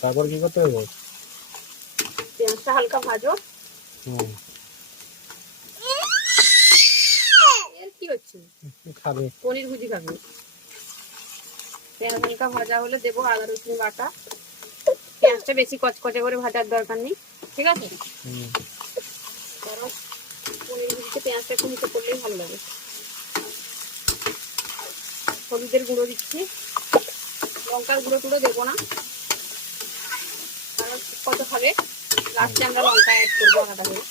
তারপর কি করতে হবে? পেঁয়াজটা হালকা ভাজো। এর কি হচ্ছে? খাবে পনির ভুজি খাবে। পেঁয়াজ হালকা ভাজা হলে দেবো আদা রসুন বাটা। পেঁয়াজটা বেশি কচকচে করে ভাজার দরকার নেই, ঠিক আছে? কারণ পনির ভুজিতে পেঁয়াজটা একটু মুখে পড়লেই ভালো লাগে। হলুদের গুঁড়ো দিচ্ছি, লঙ্কার গুঁড়ো টুড়ো দেবো না, কারণ কত খাবে। লাস্টে আমরা লঙ্কা অ্যাড করবো আলাদা করে।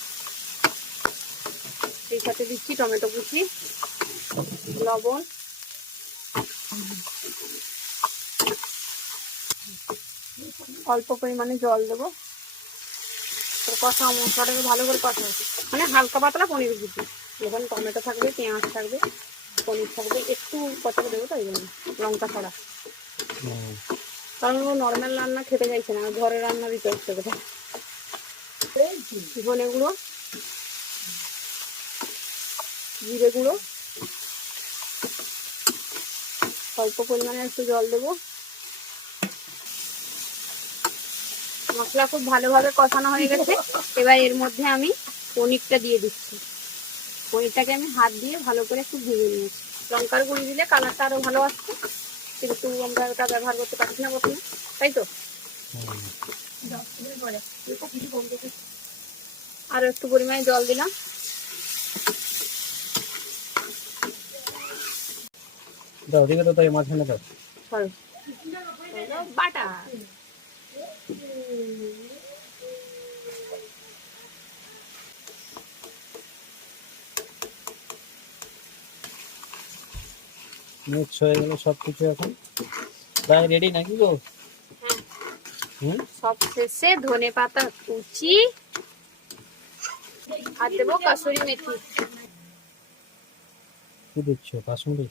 সেই সাথে দিচ্ছি টমেটো কুচি, লবণ, অল্প পরিমাণে জল দেবো। কষা মশলাটাকে ভালো করে কষা হচ্ছে, মানে হালকা পাতলা পনির ভুজি। যখন টমেটো থাকবে, পেঁয়াজ থাকবে, পনির থাকবে, একটু কষা দেবো, তাই জন্য লঙ্কা ছাড়া। কারণ ও নর্মাল রান্না খেতে চাইছে না, ঘরের রান্না দিতে হচ্ছে কোথায়। ধনে গুঁড়ো, জিরে গুঁড়ো, অল্প পরিমাণে একটু জল দেবো। মশলা খুব ভালোভাবে কষানো হয়ে গেছে। এবার এর মধ্যে আমি পনিরটা দিয়ে দিচ্ছি। পনিরটাকে আমি হাত দিয়ে ভালো করে একটু ভেজে নিয়েছি। লঙ্কার গুঁড়ি দিলে কালারটা আরো ভালো আসছে, কিন্তু আমরা ওটা ব্যবহার করতে পারছি না প্রথমে, তাই তো? আরো একটু পরিমাণে জল দিলাম। দাও দিকে তো তাই মাঝখানে দাও। বাটা মিক্স হয়ে গেল সবকিছু। এখন প্রায় রেডি নাকি গো? হ্যাঁ, সব শেষে ধনে পাতা কুচি আর দেবো কাসুরি মেথি। কি দিচ্ছ? কাশ্মীরি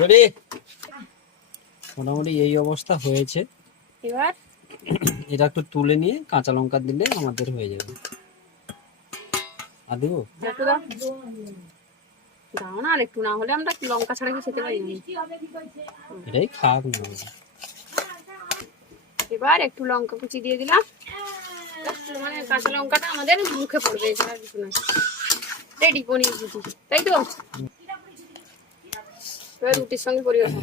রেডি? মোটামুটি এই অবস্থা হয়েছে। এবার এটা একটু তুলে নিয়ে কাঁচা লঙ্কা দিলে আমাদের হয়ে যাবে। আর দেবো? দাও না, আর একটু, না হলে আমরা লঙ্কা ছাড়া কি খেতে পারি না। এটাই খাক না। এবার একটু লঙ্কা কুচি দিয়ে দিলাম, মানে কাঁচা লঙ্কাটা আমাদের মুখে পড়বে, এছাড়া কিছু না। রেডি পনির ভুজি, তাই তো? এবার রুটির সঙ্গে পরিবেশন।